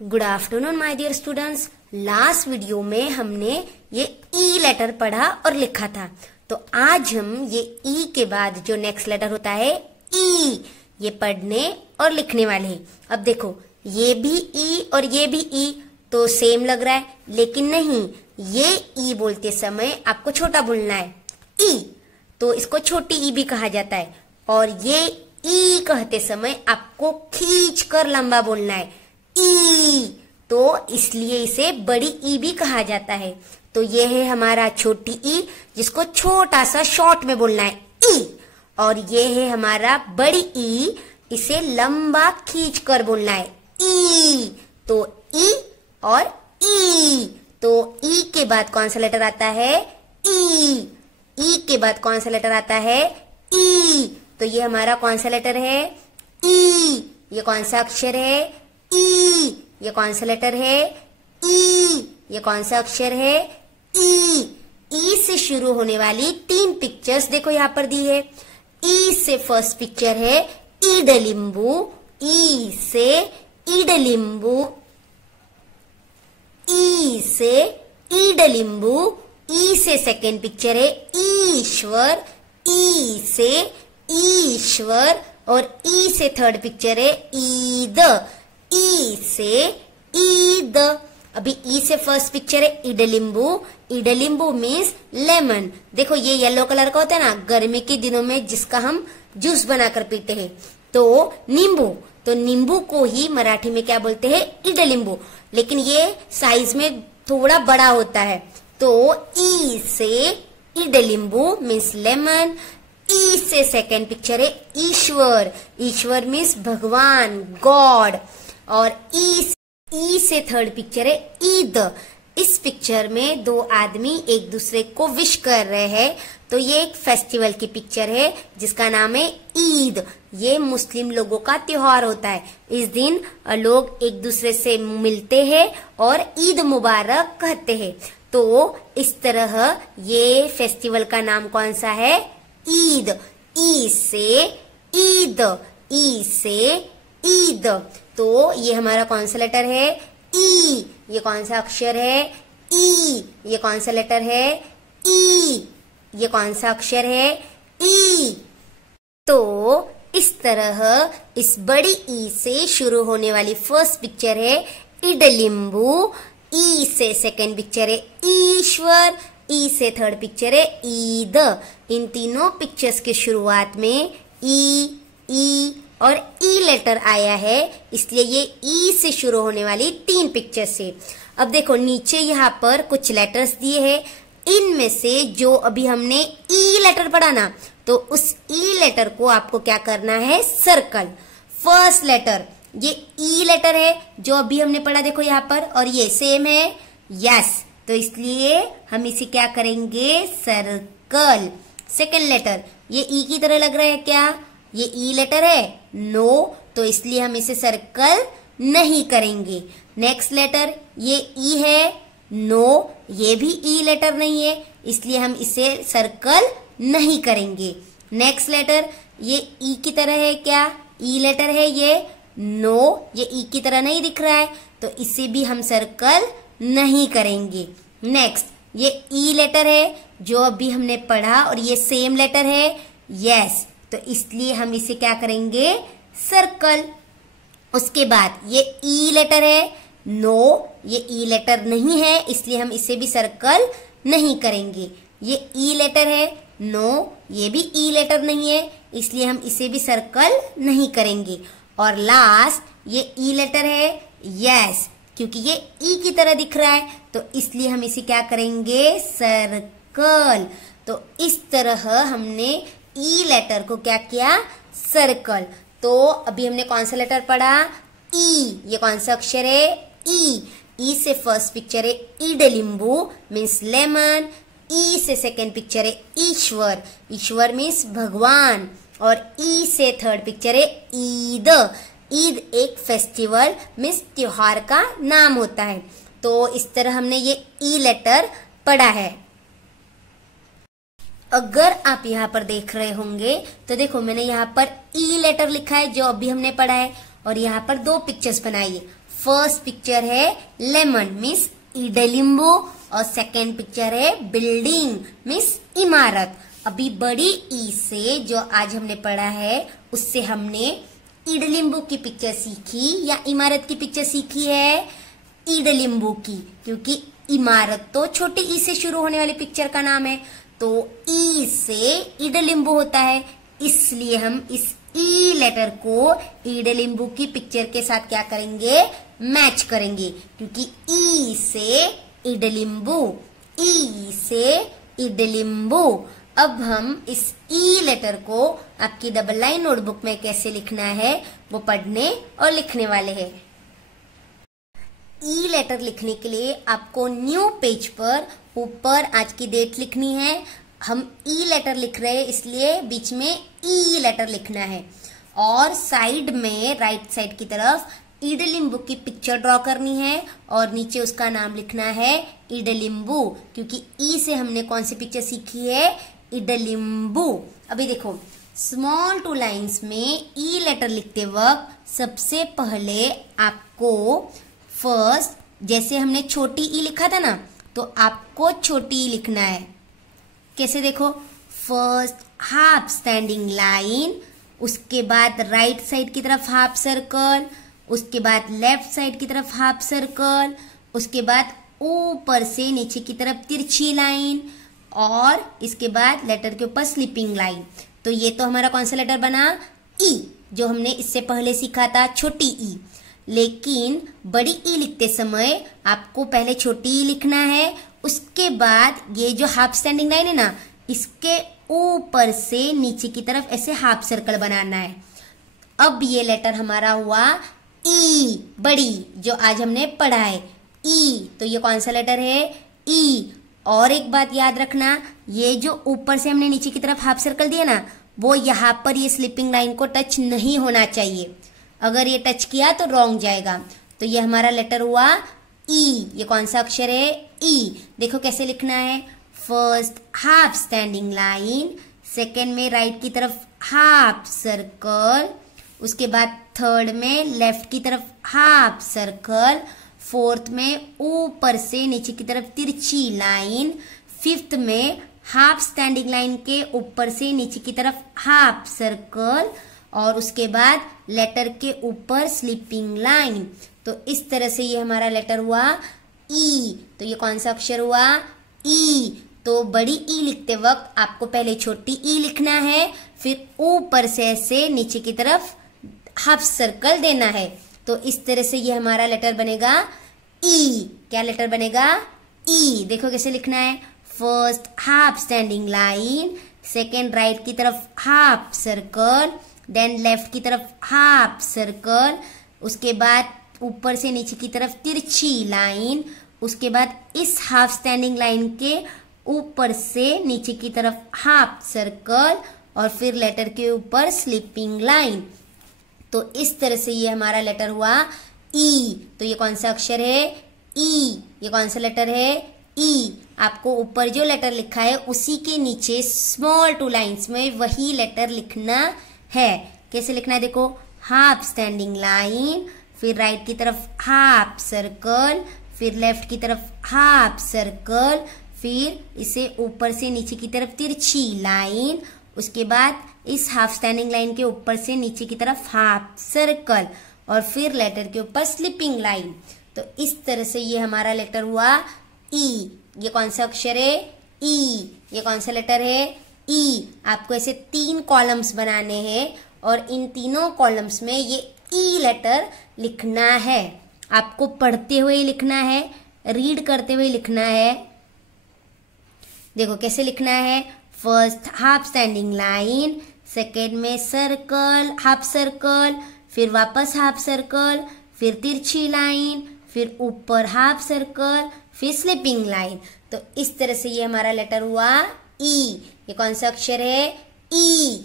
Good afternoon my dear students. Last video में हमने ये ई लेटर पढ़ा और लिखा था, तो आज हम ये ई के बाद जो नेक्स्ट लेटर होता है ई, ये पढ़ने और लिखने वाले हैं। अब देखो, ये भी ई और ये भी ई तो सेम लग रहा है, लेकिन नहीं, ये ई बोलते समय आपको छोटा बोलना है ई, तो इसको छोटी ई भी कहा जाता है। और ये ई कहते समय आपको खींच कर लंबा बोलना है ई, तो इसलिए इसे बड़ी ई भी कहा जाता है। तो ये है हमारा छोटी ई, जिसको छोटा सा शॉर्ट में बोलना है ई, और ये है हमारा बड़ी ई, इसे लंबा खींच कर बोलना है ई। तो ई और ई, तो ई के बाद कौन सा लेटर आता है ई, ई के बाद कौन सा लेटर आता है ई, तो ये हमारा कौन सा लेटर है ई, ये कौन सा अक्षर है ई, ये कौन सा लेटर है ई, ये कौन सा अक्षर है ई। ई से शुरू होने वाली 3 पिक्चर्स देखो यहाँ पर दी है। ई से फर्स्ट पिक्चर है ईडलिंबू, ई से ईडलिंबू, ई से ईडलिंबू। ई से सेकेंड पिक्चर है ईश्वर, ई से ईश्वर, और ई से थर्ड पिक्चर है ईद, ई से ईद। अभी ई से फर्स्ट पिक्चर है ईडलिंबू, ईडलिंबू मीन्स लेमन। देखो ये येलो कलर का होता है ना, गर्मी के दिनों में जिसका हम जूस बनाकर पीते हैं। तो नींबू, तो नींबू को ही मराठी में क्या बोलते हैं ईडलिंबू, लेकिन ये साइज में थोड़ा बड़ा होता है। तो ई से ईडलिंबू मीन्स लेमन। ई से सेकेंड पिक्चर है ईश्वर, ईश्वर मीन्स भगवान गॉड, और ई से थर्ड पिक्चर है ईद। इस पिक्चर में 2 आदमी एक दूसरे को विश कर रहे हैं, तो ये एक फेस्टिवल की पिक्चर है जिसका नाम है ईद। ये मुस्लिम लोगों का त्योहार होता है। इस दिन लोग एक दूसरे से मिलते हैं और ईद मुबारक कहते हैं। तो इस तरह ये फेस्टिवल का नाम कौन सा है ईद। ई से ईद, ई से ईद। तो ये हमारा कौन सा लेटर है ई, ये कौन सा अक्षर है ई, ये कौन सा लेटर है ई, ये कौन सा अक्षर है ई। तो इस तरह इस बड़ी ई से शुरू होने वाली फर्स्ट पिक्चर है ईडलिंबू, ई से सेकेंड पिक्चर है ईश्वर, ई से थर्ड पिक्चर है ईद। इन तीनों पिक्चर्स की शुरुआत में ई और ई लेटर आया है, इसलिए ये ई से शुरू होने वाली 3 पिक्चर्स है। अब देखो नीचे यहाँ पर कुछ लेटर्स दिए हैं, इनमें से जो अभी हमने ई लेटर पढ़ा ना, तो उस ई लेटर को आपको क्या करना है सर्कल। फर्स्ट लेटर ये ई लेटर है जो अभी हमने पढ़ा, देखो यहाँ पर, और ये सेम है यस, तो इसलिए हम इसे क्या करेंगे सर्कल। सेकेंड लेटर ये ई की तरह लग रहा है क्या, ये ई लेटर है नो, तो इसलिए हम इसे सर्कल नहीं करेंगे। नेक्स्ट लेटर ये ई है नो, ये भी ई लेटर नहीं है, इसलिए हम इसे सर्कल नहीं करेंगे। नेक्स्ट लेटर ये ई की तरह है क्या, ई लेटर है ये नो, ये ई की तरह नहीं दिख रहा है, तो इसे भी हम सर्कल नहीं करेंगे। नेक्स्ट ये ई लेटर है जो अभी हमने पढ़ा, और ये सेम लेटर है यस, तो इसलिए हम इसे क्या करेंगे सर्कल। उसके बाद ये ई लेटर है नो, ये ई लेटर नहीं है, इसलिए हम इसे भी सर्कल नहीं करेंगे। ये ई लेटर है नो, ये भी ई लेटर नहीं है, इसलिए हम इसे भी सर्कल नहीं करेंगे। और लास्ट ये ई लेटर है यस, क्योंकि ये ई की तरह दिख रहा है, तो इसलिए हम इसे क्या करेंगे सर्कल। तो इस तरह हमने ई लेटर को क्या किया सर्कल। तो अभी हमने कौन सा लेटर पढ़ा ई, ये कौन सा अक्षर है ई, ई से फर्स्ट पिक्चर है ईडलिंबू मीन्स लेमन, ई से सेकेंड पिक्चर है ईश्वर, ईश्वर मीन्स भगवान, और ई से थर्ड पिक्चर है ईद। ईद एक फेस्टिवल मीन्स त्योहार का नाम होता है। तो इस तरह हमने ये ई लेटर पढ़ा है। अगर आप यहाँ पर देख रहे होंगे तो देखो मैंने यहाँ पर ई लेटर लिखा है जो अभी हमने पढ़ा है, और यहाँ पर 2 पिक्चर्स बनाई है। फर्स्ट पिक्चर है लेमन मीन्स ईडलिंबू और सेकेंड पिक्चर है बिल्डिंग मीन्स इमारत। अभी बड़ी ई से जो आज हमने पढ़ा है उससे हमने ईडलिंबू की पिक्चर सीखी या इमारत की पिक्चर सीखी है ईडलिंबू की, क्योंकि इमारत तो छोटी ई से शुरू होने वाली पिक्चर का नाम है, तो ई से ईडलिंबू होता है, इसलिए हम इस ई लेटर को ईडलिंबू की पिक्चर के साथ क्या करेंगे, मैच करेंगे, क्योंकि ई से ईडलिंबू, ई से ईडलिंबू। अब हम इस ई लेटर को आपकी डबल लाइन नोटबुक में कैसे लिखना है वो पढ़ने और लिखने वाले हैं। ई लेटर लिखने के लिए आपको न्यू पेज पर ऊपर आज की डेट लिखनी है। हम ई लेटर लिख रहे हैं इसलिए बीच में ई लेटर लिखना है और साइड में राइट साइड की तरफ ईडलिंबू की पिक्चर ड्रॉ करनी है और नीचे उसका नाम लिखना है ईडलिंबू, क्योंकि ई से हमने कौन सी पिक्चर सीखी है, ईडलिंबू। अभी देखो स्मॉल टू लाइंस में ई लेटर लिखते वक्त सबसे पहले आपको फर्स्ट, जैसे हमने छोटी ई लिखा था ना, तो आपको छोटी ई लिखना है। कैसे देखो, फर्स्ट हाफ स्टैंडिंग लाइन, उसके बाद राइट साइड की तरफ हाफ सर्कल, उसके बाद लेफ्ट साइड की तरफ हाफ सर्कल, उसके बाद ऊपर से नीचे की तरफ तिरछी लाइन और इसके बाद लेटर के ऊपर स्लिपिंग लाइन। तो ये तो हमारा कौन सा लेटर बना, ई, जो हमने इससे पहले सीखा था छोटी ई। लेकिन बड़ी ई लिखते समय आपको पहले छोटी ई लिखना है, उसके बाद ये जो हाफ स्टैंडिंग लाइन है ना, इसके ऊपर से नीचे की तरफ ऐसे हाफ सर्कल बनाना है। अब ये लेटर हमारा हुआ ई, बड़ी, जो आज हमने पढ़ा है ई। तो ये कौन सा लेटर है, ई। और एक बात याद रखना, ये जो ऊपर से हमने नीचे की तरफ हाफ सर्कल दिया ना, वो यहाँ पर ये स्लिपिंग लाइन को टच नहीं होना चाहिए। अगर ये टच किया तो रॉन्ग जाएगा। तो ये हमारा लेटर हुआ ई। ये कौन सा अक्षर है, ई। देखो कैसे लिखना है, first half standing line, second में राइट की तरफ हाफ सर्कल, उसके बाद थर्ड में लेफ्ट की तरफ हाफ सर्कल, फोर्थ में ऊपर से नीचे की तरफ तिरछी लाइन, फिफ्थ में हाफ स्टैंडिंग लाइन के ऊपर से नीचे की तरफ हाफ सर्कल और उसके बाद लेटर के ऊपर स्लिपिंग लाइन। तो इस तरह से ये हमारा लेटर हुआ ई। तो ये कौन सा अक्षर हुआ, ई। तो बड़ी ई लिखते वक्त आपको पहले छोटी ई लिखना है, फिर ऊपर से ऐसे नीचे की तरफ हाफ सर्कल देना है। तो इस तरह से ये हमारा लेटर बनेगा ई। क्या लेटर बनेगा, ई। देखो कैसे लिखना है, first half standing line, second right की तरफ हाफ सर्कल, देन लेफ्ट की तरफ हाफ सर्कल, उसके बाद ऊपर से नीचे की तरफ तिरछी लाइन, उसके बाद इस हाफ स्टैंडिंग लाइन के ऊपर से नीचे की तरफ हाफ सर्कल और फिर लेटर के ऊपर स्लिपिंग लाइन। तो इस तरह से ये हमारा लेटर हुआ ई। तो ये कौन सा अक्षर है, ई। ये कौन सा लेटर है, ई। आपको ऊपर जो लेटर लिखा है उसी के नीचे स्मॉल टू लाइंस में वही लेटर लिखना है। कैसे लिखना है, देखो हाफ स्टैंडिंग लाइन, फिर राइट की तरफ हाफ सर्कल, फिर लेफ्ट की तरफ हाफ सर्कल, फिर इसे ऊपर से नीचे की तरफ तिरछी लाइन, उसके बाद इस हाफ स्टैंडिंग लाइन के ऊपर से नीचे की तरफ हाफ सर्कल और फिर लेटर के ऊपर स्लिपिंग लाइन। तो इस तरह से ये हमारा लेटर हुआ ई। ये कौन सा अक्षर है, ई। ये कौन सा लेटर है, ई। आपको ऐसे 3 कॉलम्स बनाने हैं और इन तीनों कॉलम्स में ये ई लेटर लिखना है। आपको पढ़ते हुए लिखना है, रीड करते हुए लिखना है। देखो कैसे लिखना है, first half standing line, second में सर्कल, हाफ सर्कल, फिर वापस हाफ सर्कल, फिर तिरछी लाइन, फिर ऊपर हाफ सर्कल, फिर स्लिपिंग लाइन। तो इस तरह से ये हमारा लेटर हुआ ई। ये कौन सा अक्षर है, ई।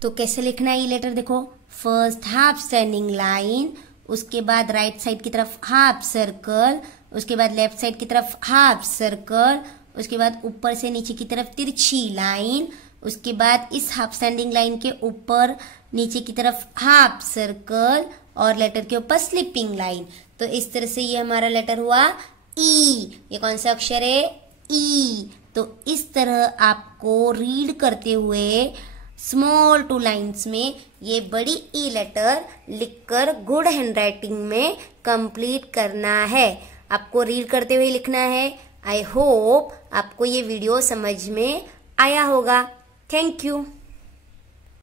तो कैसे लिखना है ई लेटर, देखो फर्स्ट हाफ स्टैंडिंग लाइन, उसके बाद राइट साइड की तरफ हाफ सर्कल, उसके बाद लेफ्ट साइड की तरफ हाफ सर्कल, उसके बाद ऊपर से नीचे की तरफ तिरछी लाइन, उसके बाद इस हाफ स्टैंडिंग लाइन के ऊपर नीचे की तरफ हाफ सर्कल और लेटर के ऊपर स्लिपिंग लाइन। तो इस तरह से ये हमारा लेटर हुआ ई। ये कौन सा अक्षर है? ई। तो इस तरह आपको रीड करते हुए स्मॉल 2 लाइन्स में ये बड़ी ई लेटर लिखकर गुड हैंडराइटिंग में कंप्लीट करना है। आपको रीड करते हुए लिखना है। आई होप आपको ये वीडियो समझ में आया होगा। Thank you.